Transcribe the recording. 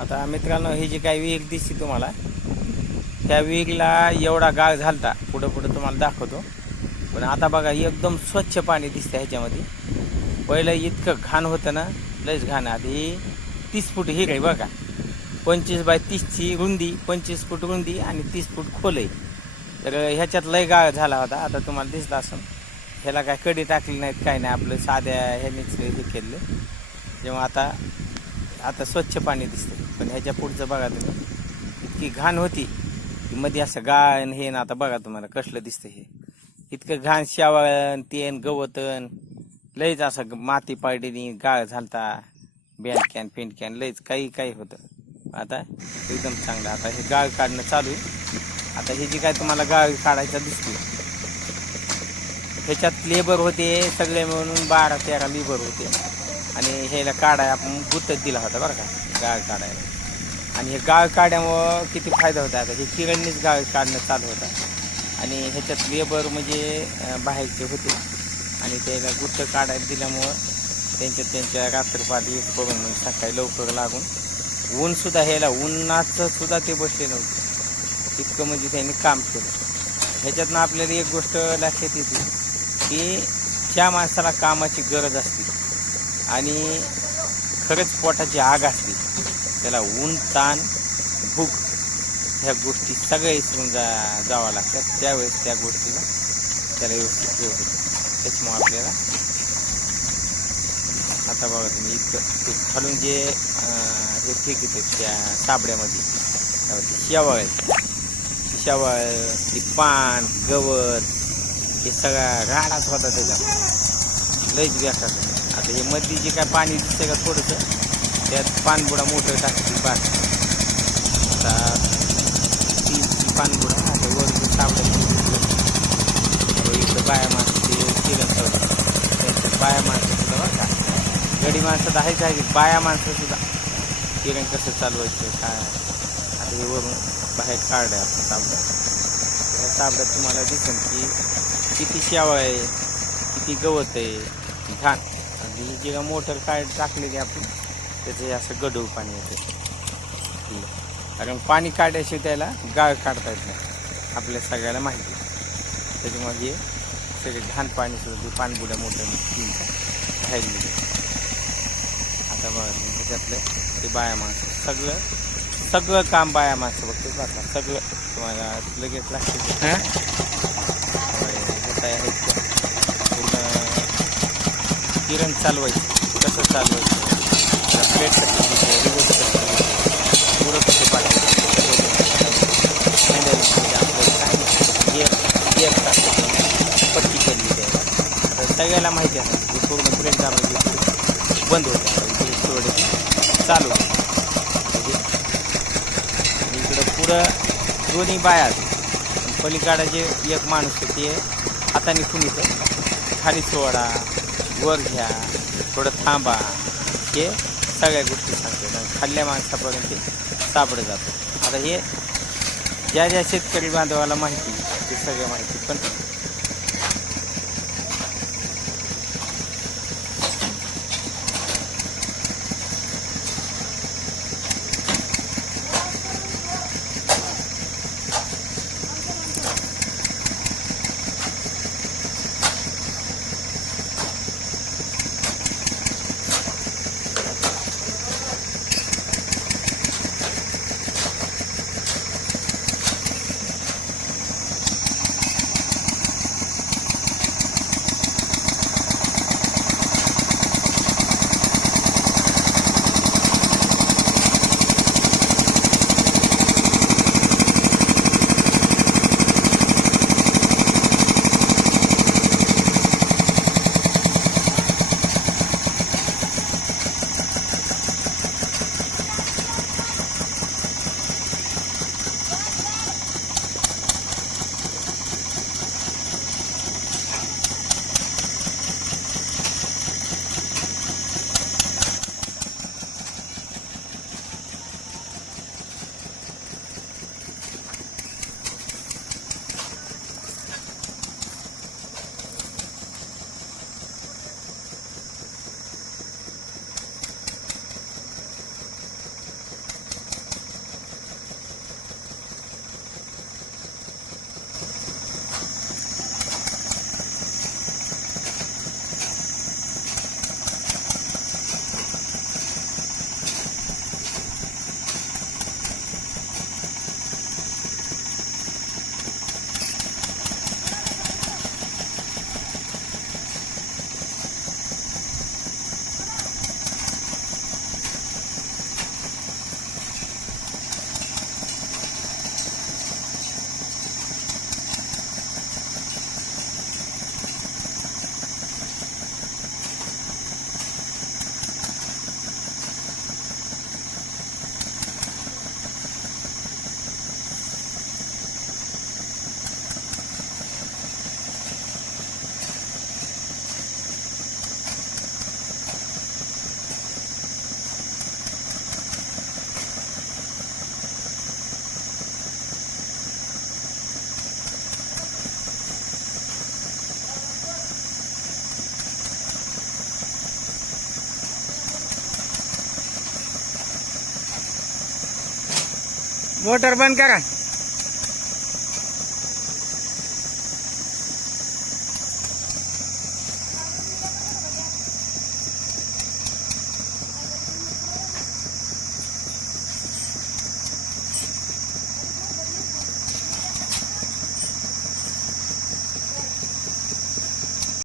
आता मित्रांनो ही जी काही विहीर दिसते तुम्हाला त्या विहिरीला एवढा गाळ झालता. पुढं पुढं तुम्हाला दाखवतो. पण आता बघा एकदम स्वच्छ पाणी दिसतं ह्याच्यामध्ये. पहिलं इतकं घाण होतं ना लयच घाण आधी तीस फूट हिर आहे बघा. पंचवीस बाय तीसची रुंदी पंचवीस फूट रुंदी आणि तीस फूट खोल आहे. तर ह्याच्यात लय गाळ झाला होता. आता तुम्हाला दिसलं असं ह्याला काय कडी टाकली नाहीत काय नाही. आपलं साध्या ह्यानेच हे केलं जेव्हा आता आता स्वच्छ पाणी दिसतं पण ह्याच्या पुढचं बघा तुम्ही. इतकी घाण होती. की मध्ये असं गाण हे ना आता बघा तुम्हाला कसलं दिसतं हे. इतकं घाण शावळण तेन गवतन लयच असं माती पाडीनी गाळ झालता. बँड पेंट कॅन लयच काही काही होतं. आता एकदम चांगलं. आता हे गाळ काढणं चालू आहे. आता हे जी काय तुम्हाला गाळ काढायचं दिसते ह्याच्यात लेबर होते सगळे मिळून बारा तेरा लेबर होते. आणि ह्याला काढाय आपण गुत्तच दिला होता बरं का गाळ काढायला. आणि हे गाळ काढल्यामुळं किती फायदा होता आता हे किरणनीच गाळ काढणं चालू होता. आणि ह्याच्यात लेबर म्हणजे बाहेरचे होते. आणि त्याला गुत्त काढायला दिल्यामुळं त्यांच्या त्यांच्या रात्रपात एक करून म्हणजे सकाळी लवकर लागून ऊनसुद्धा ह्याला उन्हाचं सुद्धा ते बसले नव्हते इतकं म्हणजे त्यांनी काम केलं. ह्याच्यातनं आपल्याला एक गोष्ट लक्षात येते की ज्या माणसाला कामाची गरज असते. आणि खरंच पोटाची आग असली त्याला ऊन ताण भूक ह्या गोष्टी सगळ्या विसरून जा जावं लागतात. त्यावेळेस त्या गोष्टीला त्याला व्यवस्थित हे होतं त्याच्यामुळे आपल्याला आता बघा तुम्ही इतकं खालून जे हे फेक येते त्या साबड्यामध्ये. तेव्हा शेवाळ शेवाळ ते पान गवत हे सगळा राडाच होता त्याच्यात लईच व्यासाचा आता हे मध्ये जे काय पाणी दिसतंय का थोडंसं त्यात पानबुडा मोठं टाकते पान आता तीन ती पानबुडा आता वर जे इकडं बाया माणसं ते बाया माणसं सुद्धा बरं का. गडी माणसं तर आहेच आहे बाया माणसं सुद्धा. किरण कसं चालवायचं काय? आता हे वरून बाहेर काढलं आपण तांबड्या. ह्या तांबड्यात तुम्हाला दिसेल की किती शेवाळ आहे किती गवत आहे घाण ही जेव्हा मोटर काढ टाकले की आपण त्याचं हे असं गडूळ पाणी येतं. कारण पाणी काढल्याशिवाय त्याला गाळ काढता येत नाही. आपल्या सगळ्याला माहिती. त्याच्यामुळे हे सगळे घाण पाणी सुद्धा ते पाणबुड्या मोठ्या तीन बाहेर गेले आता बघा तुम्ही ह्याच्यातलं ते बाया माणसं सगळं सगळं काम बाया माणसं बघते बघा. सगळं तुम्हाला लगेच लागते. किरण चालवायचं. कसं चालवायचं? प्लेट कसं घ्यायचं? रिवर्स कसं घ्यायचं? पुरं गिअर गिअर टाकायचं पट्टी केली सगळ्याला माहिती आहे की पूर्ण प्लेट दाबायची बंद होते. थोडे चालू म्हणजे इकडं पुढं दोन्ही बाया आहेत. जे एक माणूस आहे ते हाताने खुणीतं खाली सोडा. वर घ्या थोडं थांबा हे सगळ्या गोष्टी सांगतात आणि खाल्ल्या माणसापर्यंत ते सापडं जातं. आता हे ज्या ज्या शेतकरी बांधवाला माहिती ते सगळं माहिती पण मोटर बंद करा